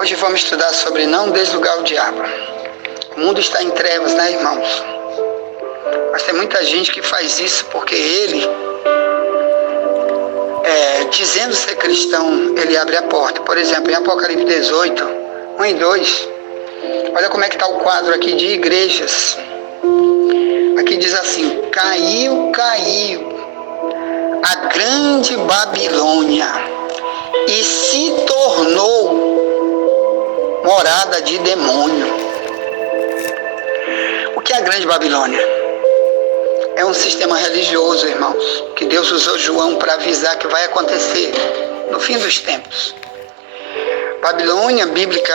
Hoje vamos estudar sobre não deslugar o diabo. O mundo está em trevas, né, irmãos? Mas tem muita gente que faz isso porque ele, dizendo ser cristão, ele abre a porta. Por exemplo, em Apocalipse 18, 1 e 2, olha como é que está o quadro aqui de igrejas. Aqui diz assim: caiu a grande Babilônia e se tornou morada de demônio. O que é a grande Babilônia? É um sistema religioso, irmãos, que Deus usou João para avisar que vai acontecer no fim dos tempos. Babilônia bíblica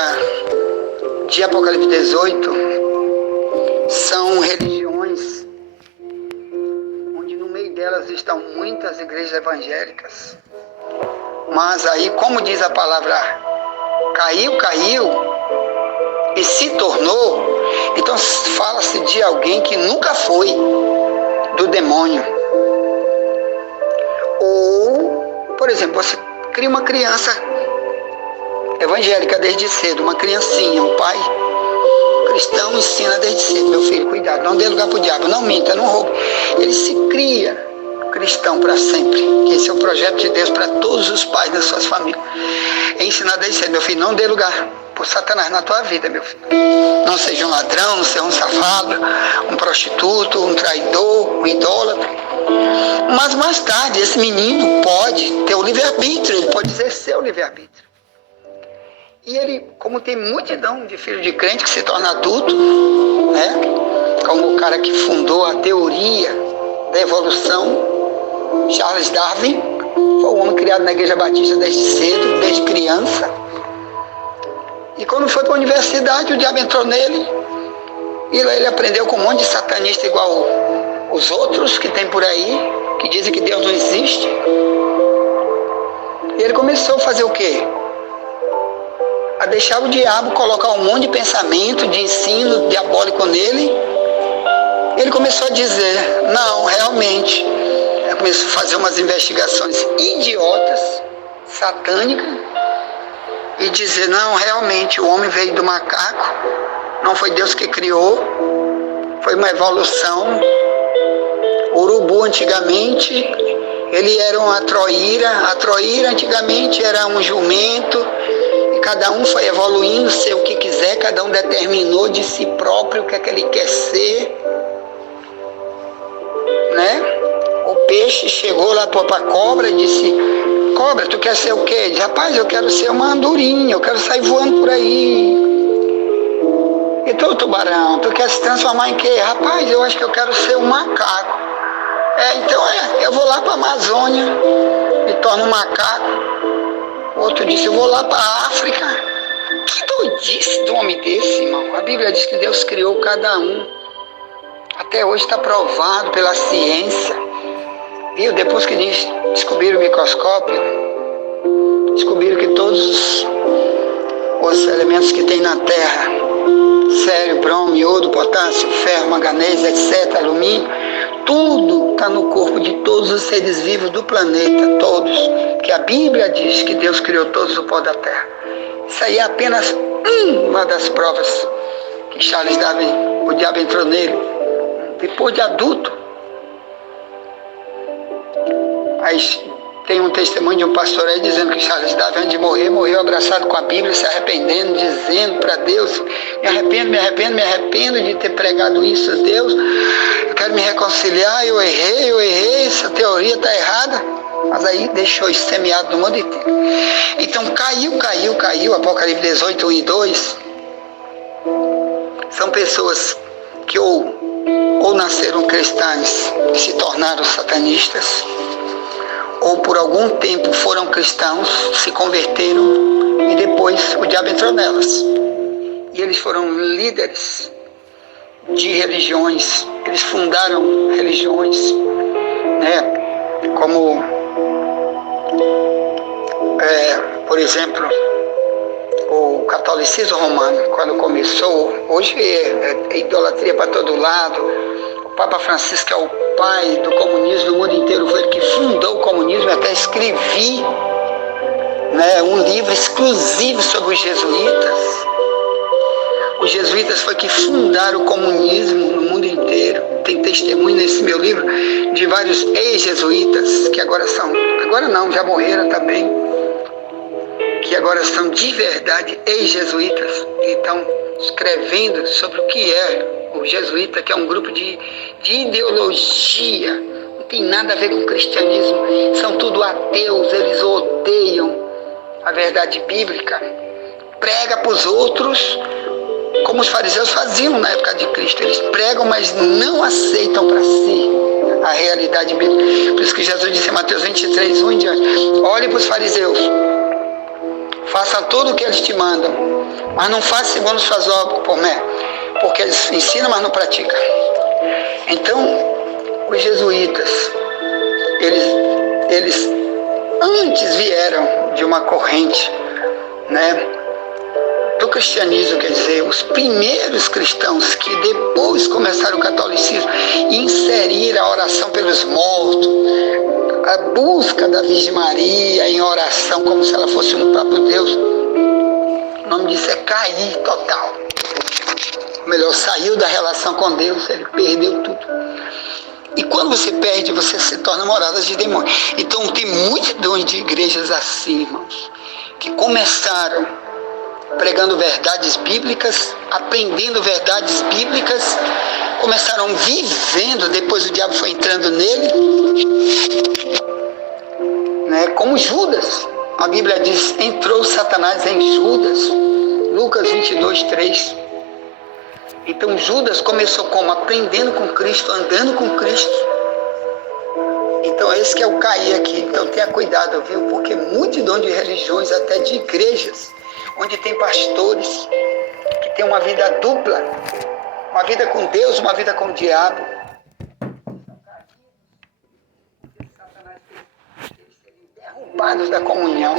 de Apocalipse 18 são religiões onde no meio delas estão muitas igrejas evangélicas. Mas aí, como diz a palavra, caiu e se tornou, então fala-se de alguém que nunca foi do demônio. Ou, por exemplo, você cria uma criança evangélica desde cedo, uma criancinha, um pai cristão ensina desde cedo: meu filho, cuidado, não dê lugar para o diabo, não minta, não roube. Ele se cria cristão para sempre, que esse é o projeto de Deus para todos os pais das suas famílias. É ensinar desde cedo: meu filho, não dê lugar por Satanás na tua vida, meu filho. Não seja um ladrão, não seja um safado, um prostituto, um traidor, um idólatra. Mas mais tarde, esse menino pode ter o livre-arbítrio, ele pode exercer o livre-arbítrio. E ele, como tem multidão de filhos de crente que se torna adulto, né? Como o cara que fundou a teoria da evolução, Charles Darwin, foi um homem criado na Igreja Batista desde cedo, desde criança. E quando foi para a universidade, o diabo entrou nele, e lá ele aprendeu com um monte de satanista igual os outros que tem por aí, que dizem que Deus não existe. E ele começou a fazer o quê? A deixar o diabo colocar um monte de pensamento, de ensino diabólico nele. Ele começou a dizer: não, realmente. Ele começou a fazer umas investigações idiotas, satânicas, e dizer: não, realmente, o homem veio do macaco, não foi Deus que criou, foi uma evolução. O urubu antigamente, ele era uma troíra, a troíra antigamente era um jumento, e cada um foi evoluindo, ser o que quiser, cada um determinou de si próprio o que é que ele quer ser, né? O peixe chegou lá para a cobra e disse: cobra, tu quer ser o quê? Ele disse: rapaz, eu quero ser uma andorinha, eu quero sair voando por aí. E tu, tubarão, tu quer se transformar em quê? Rapaz, eu acho que eu quero ser um macaco. Eu vou lá para a Amazônia, me torno um macaco. O outro disse: eu vou lá para a África. Que doidice de um homem desse, irmão. A Bíblia diz que Deus criou cada um. Até hoje está provado pela ciência. Viu? Depois que descobriram o microscópio, descobriram que todos os elementos que tem na Terra, sério, bromo, iodo, potássio, ferro, manganês, etc., alumínio, tudo está no corpo de todos os seres vivos do planeta, todos. Que a Bíblia diz que Deus criou todos o pó da Terra. Isso aí é apenas uma das provas que Charles Darwin, o diabo entrou nele, depois de adulto. Aí tem um testemunho de um pastor aí dizendo que Charles Darwin, antes de morrer, morreu abraçado com a Bíblia, se arrependendo, dizendo para Deus: me arrependo de ter pregado isso a Deus, eu quero me reconciliar, eu errei, essa teoria está errada. Mas aí deixou isso semeado no mundo inteiro. Então caiu, Apocalipse 18, 1 e 2, são pessoas que ou nasceram cristãs e se tornaram satanistas, ou por algum tempo foram cristãos, se converteram e depois o diabo entrou nelas. E eles foram líderes de religiões, eles fundaram religiões, né? Como, por exemplo, o catolicismo romano, quando começou, hoje é idolatria para todo lado. O Papa Francisco é o pai do comunismo no mundo inteiro, foi ele que fundou o comunismo. Eu até escrevi né, um livro exclusivo sobre os jesuítas. Os jesuítas foi que fundaram o comunismo no mundo inteiro. Tem testemunho nesse meu livro de vários ex-jesuítas, que agora não, já morreram também, que agora são de verdade ex-jesuítas, e estão escrevendo sobre o que é o jesuíta, que é um grupo de ideologia, não tem nada a ver com o cristianismo, são tudo ateus, eles odeiam a verdade bíblica, prega para os outros, como os fariseus faziam na época de Cristo. Eles pregam, mas não aceitam para si a realidade bíblica. Por isso que Jesus disse em Mateus 23, 1 em diante: olhe para os fariseus, façam tudo o que eles te mandam, mas não façam segundo suas obras, porque eles ensinam, mas não praticam. Então, os jesuítas, eles antes vieram de uma corrente, né, do cristianismo, quer dizer, os primeiros cristãos que depois começaram o catolicismo e inseriram a oração pelos mortos, a busca da Virgem Maria em oração como se ela fosse no próprio Deus. O nome disso é cair total. Ou melhor, saiu da relação com Deus, ele perdeu tudo. E quando você perde, você se torna morada de demônios. Então tem multidões de igrejas assim, irmãos, que começaram pregando verdades bíblicas, aprendendo verdades bíblicas, começaram vivendo, depois o diabo foi entrando nele, né, como Judas. A Bíblia diz, entrou Satanás em Judas, Lucas 22, 3. Então Judas começou como? Aprendendo com Cristo, andando com Cristo. Então esse que é o cair aqui. Então tenha cuidado, viu? Porque multidão de religiões, até de igrejas, onde tem pastores que têm uma vida dupla, uma vida com Deus, uma vida com o diabo. Eles serem derrubados da comunhão.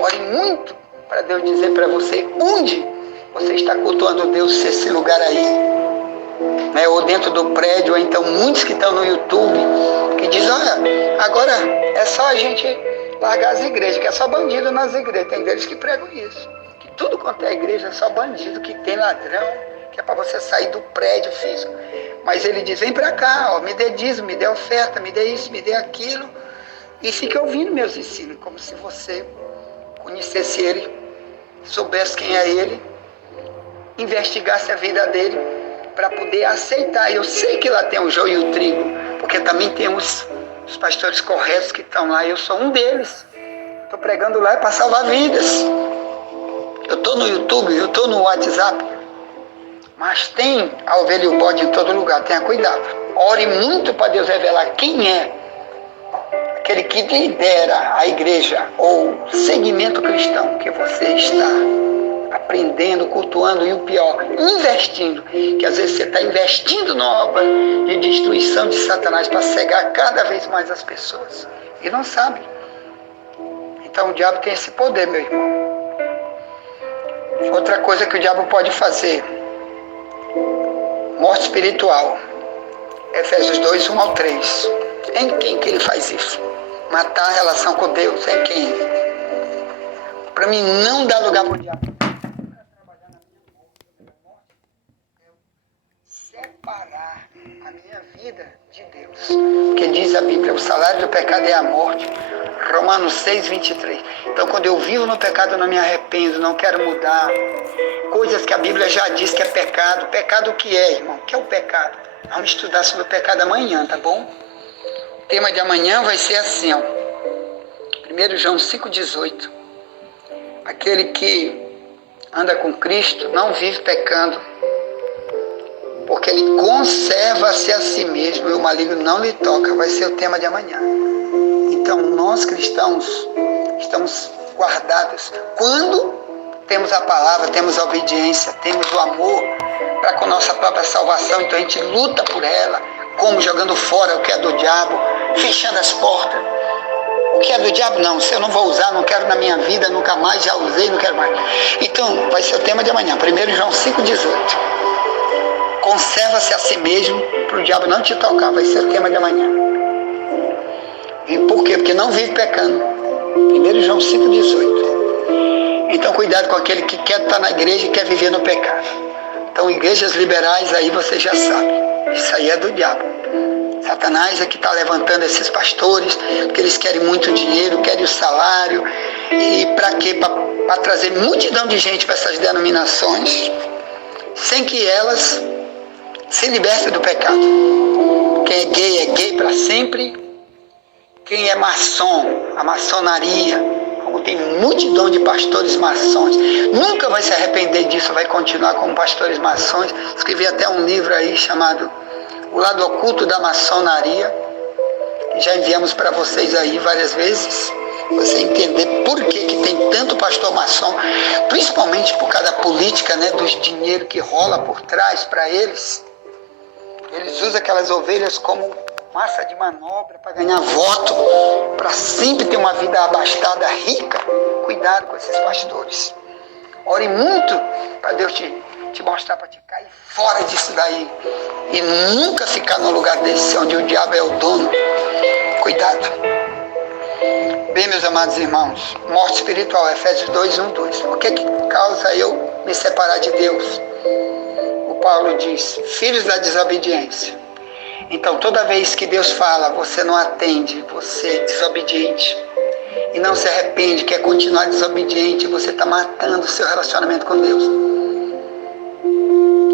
Ore muito para Deus dizer para você onde você está cultuando Deus, se esse lugar aí, né? Ou dentro do prédio, ou então muitos que estão no YouTube, que dizem, olha, agora é só a gente largar as igrejas, que é só bandido nas igrejas. Tem igrejas que pregam isso. Tudo quanto é igreja é só bandido, que tem ladrão, que é para você sair do prédio físico. Mas ele diz, vem para cá, ó, me dê dízimo, me dê oferta, me dê isso, me dê aquilo. E fica ouvindo meus ensinos, como se você conhecesse ele, soubesse quem é ele, investigasse a vida dele, para poder aceitar. Eu sei que lá tem o joio e o trigo, porque também tem os pastores corretos que estão lá, eu sou um deles. Estou pregando lá para salvar vidas. Eu estou no YouTube, eu estou no WhatsApp, mas tem a ovelha e o bode em todo lugar, tenha cuidado. Ore muito para Deus revelar quem é aquele que lidera a igreja ou segmento cristão que você está aprendendo, cultuando e o pior, investindo. Que às vezes você está investindo na obra de destruição de Satanás para cegar cada vez mais as pessoas. E não sabe. Então o diabo tem esse poder, meu irmão. Outra coisa que o diabo pode fazer, morte espiritual. Efésios 2, 1 ao 3. Em quem que ele faz isso? Matar a relação com Deus. Em quem? Para mim não dá lugar para o diabo. Separar a minha vida de Deus. Porque diz a Bíblia, o salário do pecado é a morte. Romanos 6, 23. Então, quando eu vivo no pecado, eu não me arrependo, não quero mudar. Coisas que a Bíblia já diz que é pecado. Pecado o que é, irmão? O que é o pecado? Vamos estudar sobre o pecado amanhã, tá bom? O tema de amanhã vai ser assim, ó. 1 João 5,18. Aquele que anda com Cristo não vive pecando, porque ele conserva-se a si mesmo e o maligno não lhe toca. Vai ser o tema de amanhã. Então, nós cristãos estamos guardados quando temos a palavra, temos a obediência, temos o amor para com nossa própria salvação. Então, a gente luta por ela, como jogando fora o que é do diabo, fechando as portas. O que é do diabo, não. Se eu não vou usar, não quero na minha vida, nunca mais, já usei, não quero mais. Então, vai ser o tema de amanhã. 1 João 5,18. Conserva-se a si mesmo para o diabo não te tocar. Vai ser o tema de amanhã. E por quê? Porque não vive pecando. 1 João 5,18. Então cuidado com aquele que quer estar na igreja e quer viver no pecado. Então igrejas liberais aí você já sabe, isso aí é do diabo. Satanás é que está levantando esses pastores, porque eles querem muito dinheiro, querem o salário. E para quê? Para trazer multidão de gente para essas denominações, sem que elas se libertem do pecado. Quem é gay para sempre. Quem é maçom, a maçonaria, como tem multidão de pastores maçons, nunca vai se arrepender disso, vai continuar como pastores maçons. Escrevi até um livro aí chamado O Lado Oculto da Maçonaria, que já enviamos para vocês aí várias vezes, você entender por que tem tanto pastor maçom, principalmente por causa da política, né, dos dinheiro que rola por trás para eles. Eles usam aquelas ovelhas como massa de manobra para ganhar voto, para sempre ter uma vida abastada, rica. Cuidado com esses pastores. Ore muito para Deus te mostrar para te cair fora disso daí. E nunca ficar num lugar desse, onde o diabo é o dono. Cuidado. Bem, meus amados irmãos, morte espiritual, Efésios 2, 1, 2. O que causa eu me separar de Deus? O Paulo diz, filhos da desobediência. Então, toda vez que Deus fala, você não atende, você é desobediente. E não se arrepende, quer continuar desobediente, você está matando o seu relacionamento com Deus.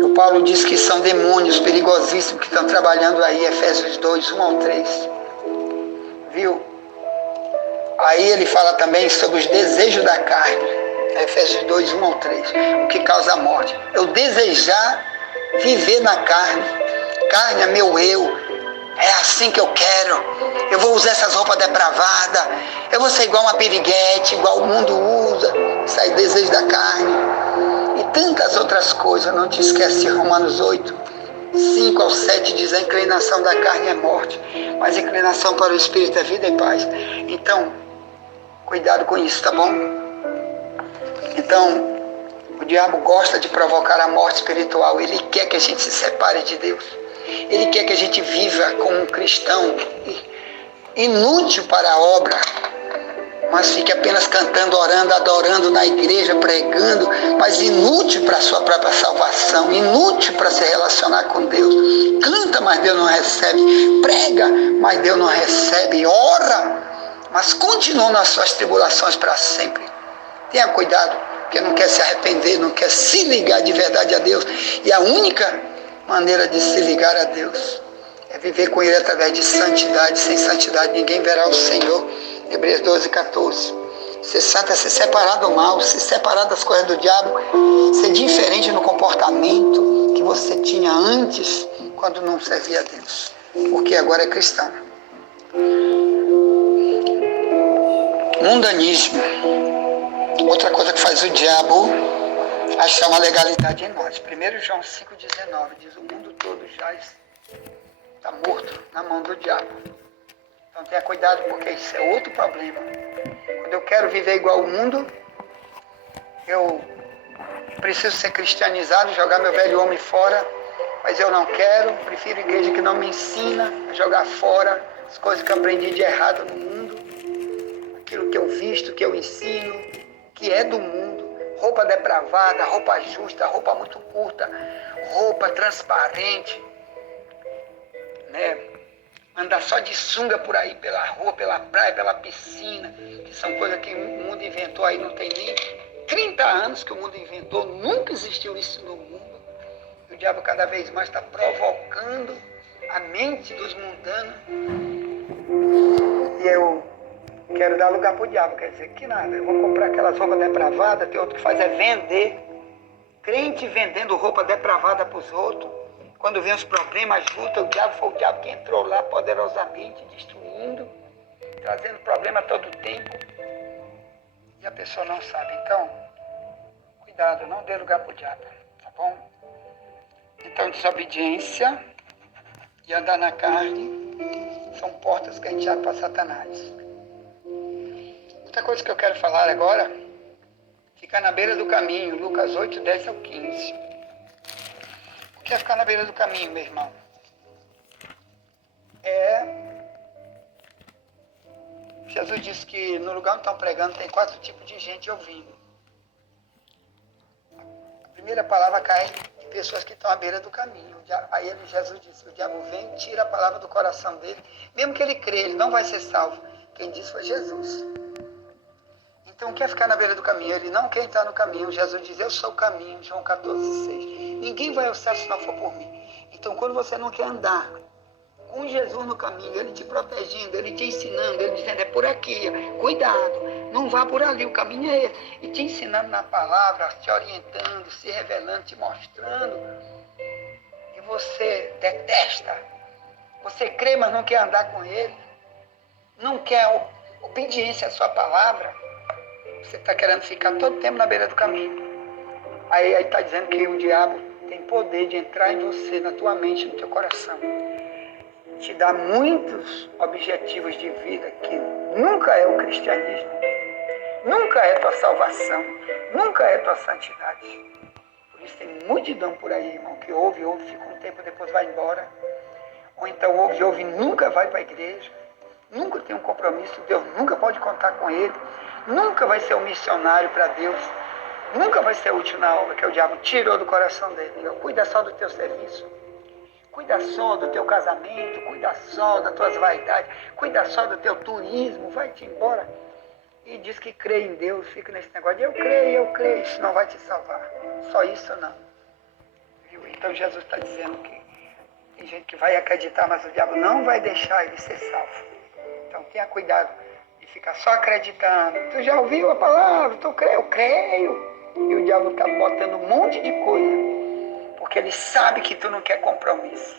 O Paulo diz que são demônios perigosíssimos que estão trabalhando aí, Efésios 2, 1 ao 3. Viu? Aí ele fala também sobre os desejos da carne, Efésios 2, 1 ao 3, o que causa a morte. Eu desejar viver na carne. Carne é meu eu, é assim que eu quero, eu vou usar essas roupas depravadas, eu vou ser igual uma piriguete, igual o mundo usa, isso aí, desejo da carne, e tantas outras coisas. Não te esquece, Romanos 8, 5 ao 7 diz, a inclinação da carne é morte, mas a inclinação para o Espírito é vida e paz. Então, cuidado com isso, tá bom? Então, o diabo gosta de provocar a morte espiritual, ele quer que a gente se separe de Deus. Ele quer que a gente viva como um cristão inútil para a obra, mas fique apenas cantando, orando, adorando na igreja, pregando, mas inútil para a sua própria salvação, inútil para se relacionar com Deus. Canta, mas Deus não recebe. Prega, mas Deus não recebe. Ora, mas continua nas suas tribulações para sempre. Tenha cuidado, porque não quer se arrepender, não quer se ligar de verdade a Deus. E a única maneira de se ligar a Deus é viver com Ele através de santidade. Sem santidade ninguém verá o Senhor. Hebreus 12, 14. Ser santo é se separar do mal, se separar das coisas do diabo, ser diferente no comportamento que você tinha antes, quando não servia a Deus, porque agora é cristão. Mundanismo. Outra coisa que faz o diabo achar uma legalidade em nós. 1 João 5,19 diz, o mundo todo já está morto na mão do diabo. Então tenha cuidado, porque isso é outro problema. Quando eu quero viver igual ao mundo, eu preciso ser cristianizado, jogar meu velho homem fora, mas eu não quero, prefiro igreja que não me ensina a jogar fora as coisas que eu aprendi de errado no mundo, aquilo que eu visto, que eu ensino, que é do mundo. Roupa depravada, roupa justa, roupa muito curta, roupa transparente, né? Andar só de sunga por aí, pela rua, pela praia, pela piscina, que são coisas que o mundo inventou aí, não tem nem 30 anos que o mundo inventou, nunca existiu isso no mundo. E o diabo cada vez mais está provocando a mente dos mundanos. E eu quero dar lugar para o diabo, quer dizer, que nada, eu vou comprar aquelas roupas depravadas, tem outro que faz é vender, crente vendendo roupa depravada para os outros, quando vem os problemas, luta, o diabo foi o diabo que entrou lá poderosamente, destruindo, trazendo problema todo o tempo, e a pessoa não sabe. Então, cuidado, não dê lugar para o diabo, tá bom? Então, desobediência e andar na carne são portas que a gente abre para Satanás. Outra coisa que eu quero falar agora, ficar na beira do caminho, Lucas 8, 10 ao 15. O que é ficar na beira do caminho, meu irmão? É Jesus disse que no lugar onde estão pregando tem 4 tipos de gente ouvindo. A primeira palavra cai de pessoas que estão à beira do caminho. Aí Jesus disse, o diabo vem e tira a palavra do coração dele. Mesmo que ele crê, ele não vai ser salvo. Quem disse foi Jesus. Então quer ficar na beira do caminho, ele não quer entrar no caminho. Jesus diz, eu sou o caminho, João 14,6. Ninguém vai ao céu se não for por mim. Então quando você não quer andar com Jesus no caminho, ele te protegendo, ele te ensinando, ele dizendo, é por aqui, cuidado, não vá por ali, o caminho é esse. E te ensinando na palavra, te orientando, se revelando, te mostrando. E você detesta. Você crê, mas não quer andar com ele. Não quer obediência à sua palavra. Você está querendo ficar todo o tempo na beira do caminho. Aí está dizendo que o diabo tem poder de entrar em você, na tua mente, no teu coração. Te dá muitos objetivos de vida que nunca é o cristianismo, nunca é tua salvação, nunca é tua santidade. Por isso tem multidão por aí, irmão, que ouve, fica um tempo, depois vai embora. Ou então ouve, nunca vai para a igreja, nunca tem um compromisso, Deus nunca pode contar com ele, nunca vai ser um missionário para Deus, nunca vai ser útil na obra que o diabo tirou do coração dele. Cuida só do teu serviço. Cuida só do teu casamento, cuida só das tuas vaidades, cuida só do teu turismo, vai-te embora. E diz que crê em Deus, fica nesse negócio de eu creio, isso não vai te salvar. Só isso não. Viu? Então Jesus está dizendo que tem gente que vai acreditar, mas o diabo não vai deixar ele ser salvo. Então tenha cuidado de ficar só acreditando. Tu já ouviu a palavra? Tu crê? Eu creio. E o diabo está botando um monte de coisa. Porque ele sabe que tu não quer compromisso.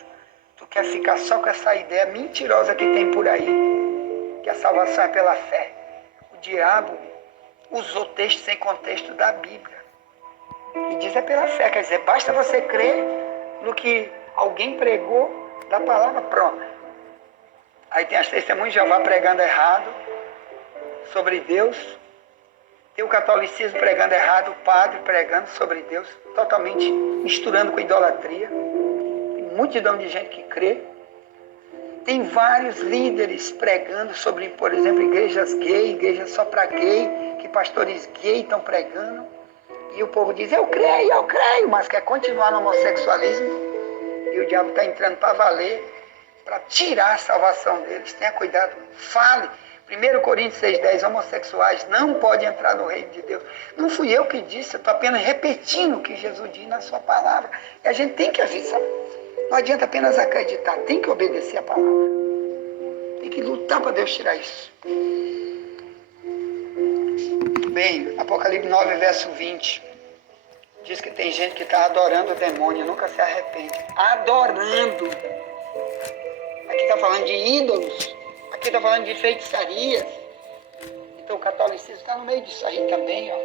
Tu quer ficar só com essa ideia mentirosa que tem por aí, que a salvação é pela fé. O diabo usou texto sem contexto da Bíblia. E diz é pela fé, quer dizer, basta você crer no que alguém pregou da palavra, pronto. Aí tem as testemunhas de Jeová pregando errado sobre Deus. Tem o catolicismo pregando errado, o padre pregando sobre Deus, totalmente misturando com idolatria. Tem multidão de gente que crê. Tem vários líderes pregando sobre, por exemplo, igrejas gay, igrejas só para gay, que pastores gay estão pregando. E o povo diz, eu creio, mas quer continuar no homossexualismo. E o diabo está entrando para valer, para tirar a salvação deles. Tenha cuidado, fale. 1 Coríntios 6,10, homossexuais não podem entrar no reino de Deus. Não fui eu que disse, eu estou apenas repetindo o que Jesus diz na sua palavra. E a gente tem que avisar. Não adianta apenas acreditar, tem que obedecer a palavra. Tem que lutar para Deus tirar isso. Bem, Apocalipse 9, verso 20. Diz que tem gente que está adorando o demônio, nunca se arrepende. Adorando. Aqui está falando de ídolos. Aqui está falando de feitiçarias. Então o catolicismo está no meio disso aí também, ó.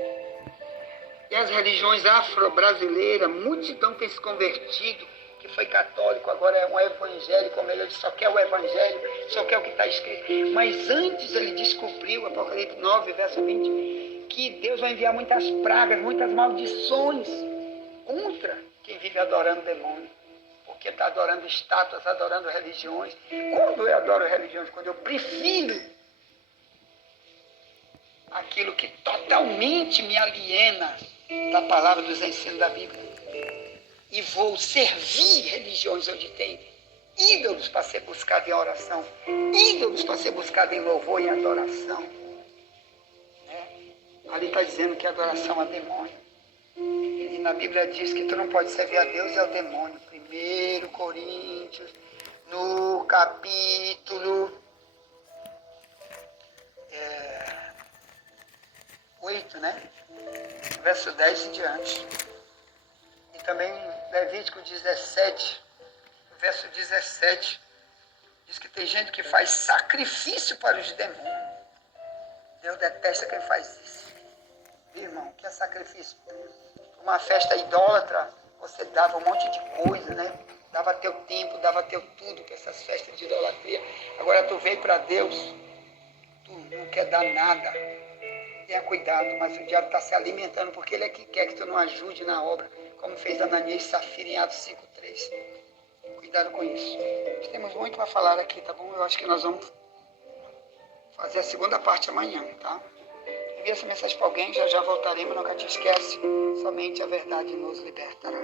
E as religiões afro-brasileiras, multidão tem se convertido, que foi católico, agora é um evangélico, como ele só quer o evangelho, só quer o que está escrito. Mas antes ele descobriu, Apocalipse 9, verso 20, que Deus vai enviar muitas pragas, muitas maldições contra quem vive adorando demônio. Porque está adorando estátuas, adorando religiões. Quando eu adoro religiões? Quando eu prefiro aquilo que totalmente me aliena da palavra dos ensinos da Bíblia. E vou servir religiões onde tem ídolos para ser buscado em oração, ídolos para ser buscado em louvor e adoração. Né? Ali está dizendo que a adoração é demônio. E na Bíblia diz que tu não pode servir a Deus e ao demônio. 1 Coríntios, no capítulo 8, né? Verso 10 em diante. E também Levítico 17, verso 17, diz que tem gente que faz sacrifício para os demônios. Deus detesta quem faz isso. Irmão, que é sacrifício? Uma festa idólatra, você dava um monte de coisa, né? Dava teu tempo, dava teu tudo para essas festas de idolatria. Agora tu veio para Deus, tu não quer dar nada. Tenha cuidado, mas o diabo está se alimentando porque ele é que quer que tu não ajude na obra, como fez Ananias e Safira em Atos 5:3. Cuidado com isso. Nós temos muito para falar aqui, tá bom? Eu acho que nós vamos fazer a segunda parte amanhã, tá? Envia essa mensagem para alguém, já já voltaremos, nunca te esquece. Somente a verdade nos libertará.